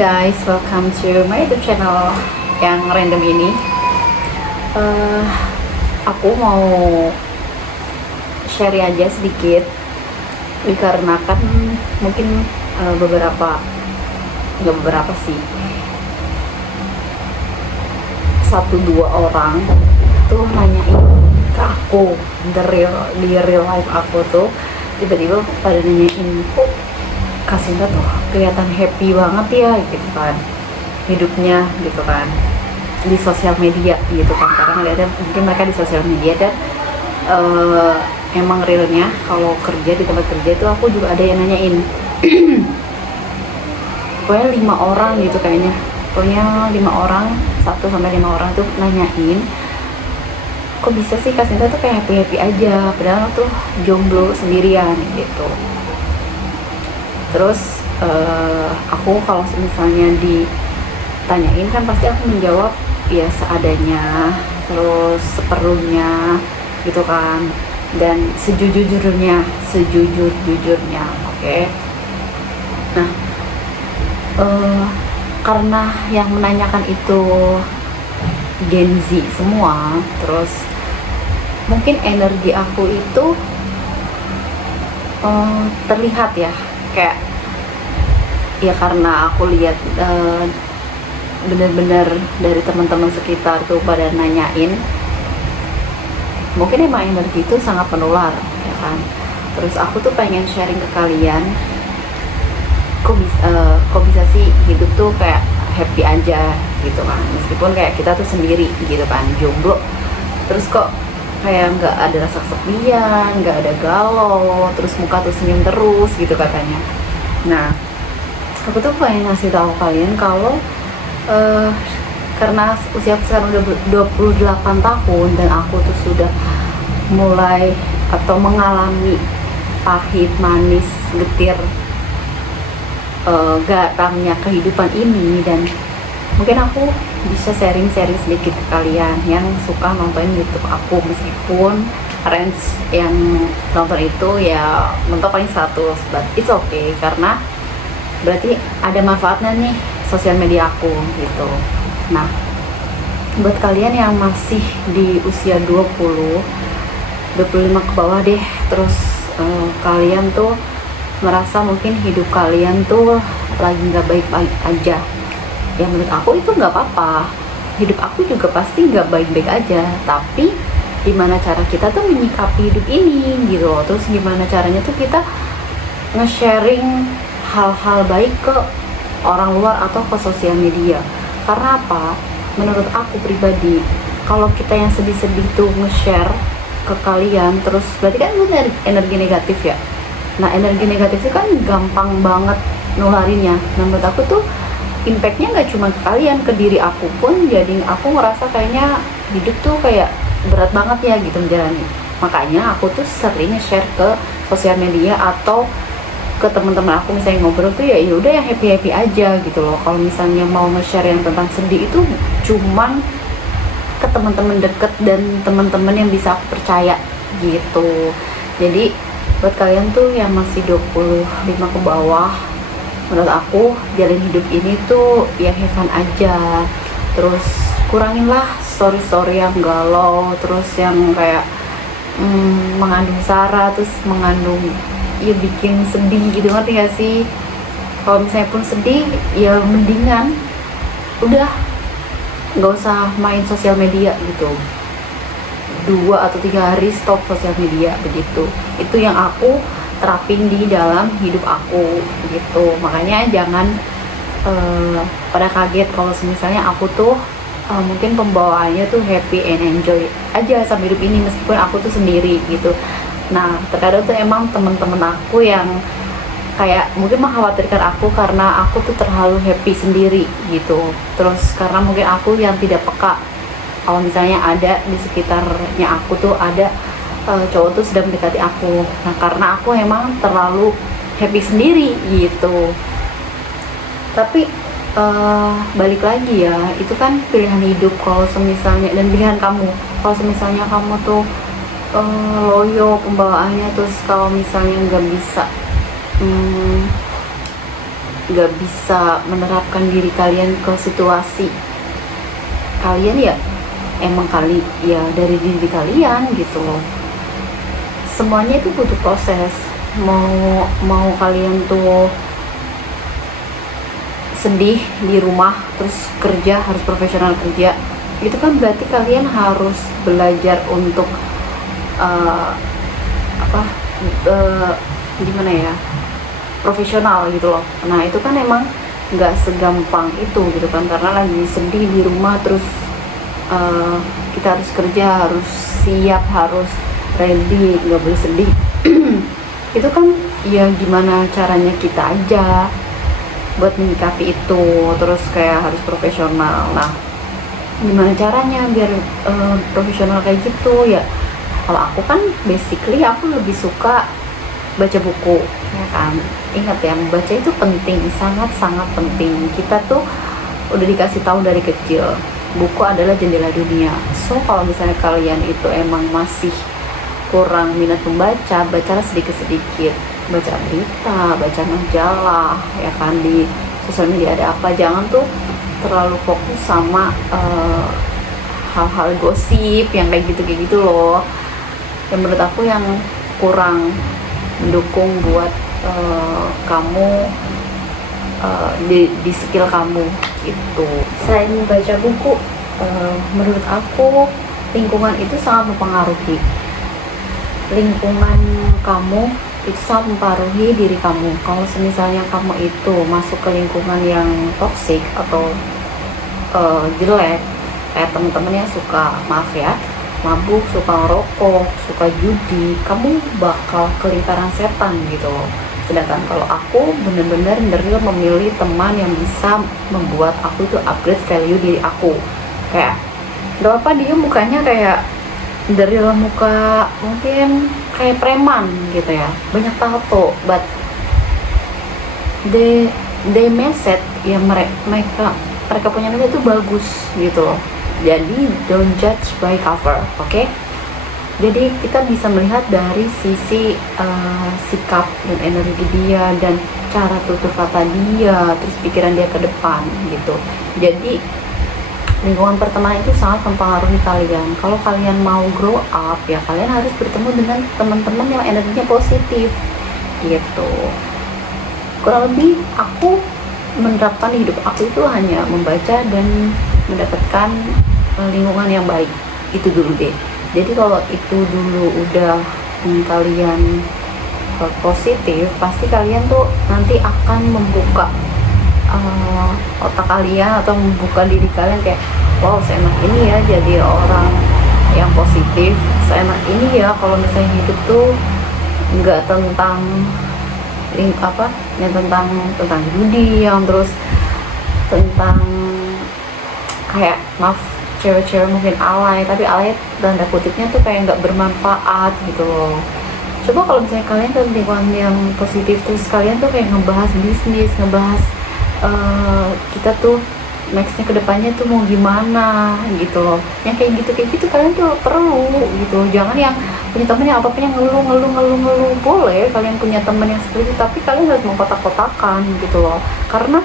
guys, welcome to my YouTube channel yang random ini. Aku mau share aja sedikit, dikarenakan mungkin nggak beberapa sih, 1-2 orang tuh nanyain ke aku di real life aku tuh, tiba-tiba pada nanyain, kok Kasinta tuh kelihatan happy banget ya gitu kan hidupnya gitu kan di sosial media gitu kan, karena ngeliatnya mungkin mereka di sosial media dan emang realnya kalau kerja di tempat kerja itu aku juga ada yang nanyain. Pokoknya 5 orang gitu kayaknya, pokoknya 5 orang, 1-5 orang tuh nanyain, kok bisa sih Kasinta tuh kayak happy aja padahal tuh jomblo sendirian gitu. Terus aku kalau misalnya ditanyain kan pasti aku menjawab ya seadanya, terus seperlunya gitu kan, dan sejujurnya, oke. Nah, karena yang menanyakan itu Gen Z semua, terus mungkin energi aku itu terlihat ya, kayak ya karena aku lihat bener-bener dari teman-teman sekitar tuh pada nanyain, mungkin emang energi itu sangat menular ya kan. Terus aku tuh pengen sharing ke kalian, kok bisa sih hidup tuh kayak happy aja gitu kan, meskipun kayak kita tuh sendiri gitu kan, jomblo, terus kok kayak nggak ada rasa kesepian, nggak ada galau, terus muka tuh senyum terus gitu katanya. Nah, aku tuh pengen ngasih tahu kalian kalau karena usia aku sekarang udah 28 tahun dan aku tuh sudah mulai atau mengalami pahit, manis, getir, garamnya kehidupan ini, dan mungkin aku bisa sharing sedikit ke kalian yang suka nonton YouTube aku, meskipun range yang nonton itu ya mentok paling 100, but it's okay karena berarti ada manfaatnya nih sosial media aku gitu. Nah, buat kalian yang masih di usia 25 ke bawah deh, terus kalian tuh merasa mungkin hidup kalian tuh lagi nggak baik-baik aja, ya menurut aku itu nggak apa-apa. Hidup aku juga pasti nggak baik-baik aja, tapi gimana cara kita tuh menyikapi hidup ini gitu loh. Terus gimana caranya tuh kita nge-sharing hal-hal baik ke orang luar atau ke sosial media. Karena apa? Menurut aku pribadi, kalau kita yang sedih-sedih tuh nge-share ke kalian, terus berarti kan itu energi negatif ya. Nah, energi negatif itu kan gampang banget nularinnya. Nah, menurut aku tuh impactnya nggak cuma ke kalian, ke diri aku pun jadi aku ngerasa kayaknya hidup tuh kayak berat banget ya gitu menjalani. Makanya aku tuh sering share ke sosial media atau ke teman-teman aku, misalnya ngobrol tuh ya udah yang happy aja gitu loh. Kalau misalnya mau nge-share yang tentang sedih itu cuman ke teman-teman deket dan teman-teman yang bisa aku percaya gitu. Jadi buat kalian tuh yang masih 25 ke bawah, menurut aku jalin hidup ini tuh ya have fun aja. Terus kuranginlah story-story yang galau, terus yang kayak mengandung sara, terus mengandung ya bikin sedih gitu, ngerti gak sih? Kalau misalnya pun sedih ya mendingan udah nggak usah main sosial media gitu, 2 atau 3 hari stop sosial media begitu. Itu yang aku terapin di dalam hidup aku gitu. Makanya jangan pada kaget kalau misalnya aku tuh mungkin pembawaannya tuh happy and enjoy aja sama hidup ini meskipun aku tuh sendiri gitu. Nah, terkadang tuh emang teman-teman aku yang kayak mungkin mengkhawatirkan aku karena aku tuh terlalu happy sendiri gitu. Terus karena mungkin aku yang tidak peka kalau misalnya ada di sekitarnya aku tuh ada cowok tuh sedang mendekati aku. Nah, karena aku emang terlalu happy sendiri gitu. Tapi balik lagi ya, itu kan pilihan hidup. Kalau misalnya, dan pilihan kamu, kalau misalnya kamu tuh loyo pembawaannya, terus kalau misalnya nggak bisa nggak bisa menerapkan diri kalian ke situasi kalian, ya emang kali ya dari diri kalian gitu loh. Semuanya itu butuh proses. Mau kalian tuh sedih di rumah terus kerja, harus profesional kerja, itu kan berarti kalian harus belajar untuk apa gimana ya, profesional gitu loh. Nah itu kan emang nggak segampang itu gitu kan, karena lagi sedih di rumah terus kita harus kerja, harus siap, harus ready, nggak boleh sedih. Itu kan ya gimana caranya kita aja buat menyikapi itu, terus kayak harus profesional. Nah gimana caranya biar profesional kayak gitu ya, kalau aku kan basically aku lebih suka baca buku, ya kan. Ingat ya, membaca itu penting, sangat-sangat penting. Kita tuh udah dikasih tahu dari kecil, buku adalah jendela dunia. So kalau misalnya kalian itu emang masih kurang minat membaca, bacalah sedikit-sedikit, baca berita, baca majalah, ya kan, di sosial media ada apa. Jangan tuh terlalu fokus sama hal-hal gosip yang kayak gitu loh, yang menurut aku yang kurang mendukung buat kamu di skill kamu gitu. Selain membaca buku, menurut aku lingkungan itu sangat mempengaruhi. Lingkungan kamu itu sangat mempengaruhi diri kamu. Kalau misalnya kamu itu masuk ke lingkungan yang toksik atau jelek, kayak teman-teman yang suka, maaf ya, mabuk, suka ngerokok, suka judi, kamu bakal ke lingkaran setan gitu loh. Sedangkan kalau aku bener-bener memilih teman yang bisa membuat aku itu upgrade value diri aku. Kayak gak apa dia mukanya kayak dari muka mungkin kayak preman gitu ya, banyak tato, but they message ya, mereka punya message itu bagus gitu loh. Jadi don't judge by cover, oke? Jadi kita bisa melihat dari sisi sikap dan energi dia, dan cara tutur kata dia, terus pikiran dia ke depan gitu. Jadi lingkungan pertemanan itu sangat mempengaruhi kalian. Kalau kalian mau grow up, ya kalian harus bertemu dengan teman-teman yang energinya positif gitu. Kurang lebih aku menerapkan hidup aku itu hanya membaca dan mendapatkan lingkungan yang baik. Itu dulu deh. Jadi kalau itu dulu udah kalian positif, pasti kalian tuh nanti akan membuka otak kalian atau membuka diri kalian kayak, wow seenak ini ya jadi orang yang positif, seenak ini ya kalau misalnya hidup tuh nggak tentang yang tentang judi, yang terus tentang kayak, maaf, cewek-cewek mungkin alay, tapi alay tanda kutipnya tuh kayak nggak bermanfaat gitu loh. Coba kalau misalnya kalian ke lingkungan yang positif, terus kalian tuh kayak ngebahas bisnis, ngebahas kita tuh nextnya kedepannya tuh mau gimana gitu loh. Yang kayak gitu kalian tuh perlu gitu. Jangan yang punya temen yang apa-apa yang ngeluh. Boleh kalian punya temen yang seperti itu, tapi kalian harus mengkotak-kotakan gitu loh. Karena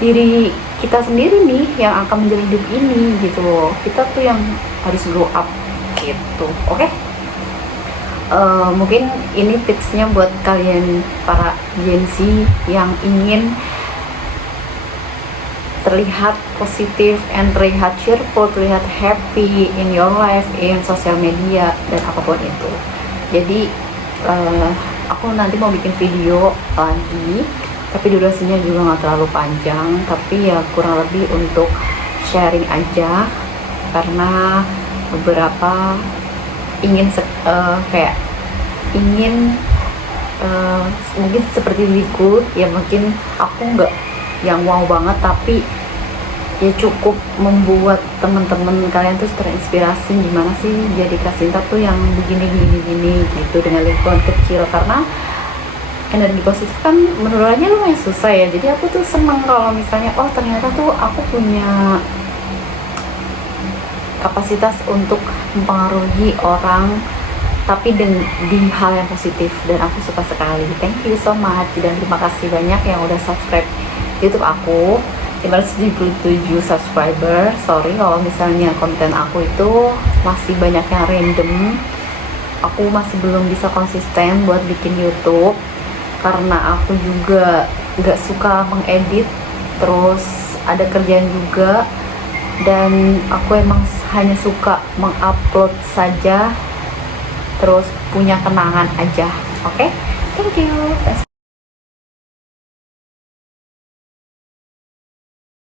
diri kita sendiri nih yang akan menjalani hidup ini gitu loh. Kita tuh yang harus grow up gitu, oke? Mungkin ini tipsnya buat kalian para Gen Z yang ingin terlihat positif and terlihat cheerful, terlihat happy in your life, in sosial media dan apapun itu. Jadi aku nanti mau bikin video lagi, tapi durasinya juga nggak terlalu panjang, tapi ya kurang lebih untuk sharing aja, karena beberapa ingin kayak ingin mungkin seperti diriku ya, mungkin aku nggak yang wow banget, tapi ya cukup membuat teman-teman kalian tuh terinspirasi gimana sih jadi Kak Sinta tuh yang begini gitu dengan lingkungan kecil. Karena energi positif kan menurutnya lumayan susah ya, jadi aku tuh seneng kalau misalnya oh ternyata tuh aku punya kapasitas untuk mempengaruhi orang, tapi di hal yang positif, dan aku suka sekali. Thank you so much, dan terima kasih banyak yang udah subscribe YouTube aku 577 subscriber. Sorry kalau misalnya konten aku itu masih banyak yang random. Aku masih belum bisa konsisten buat bikin YouTube karena aku juga gak suka mengedit, terus ada kerjaan juga, dan aku emang hanya suka mengupload saja, terus punya kenangan aja. Oke, thank you.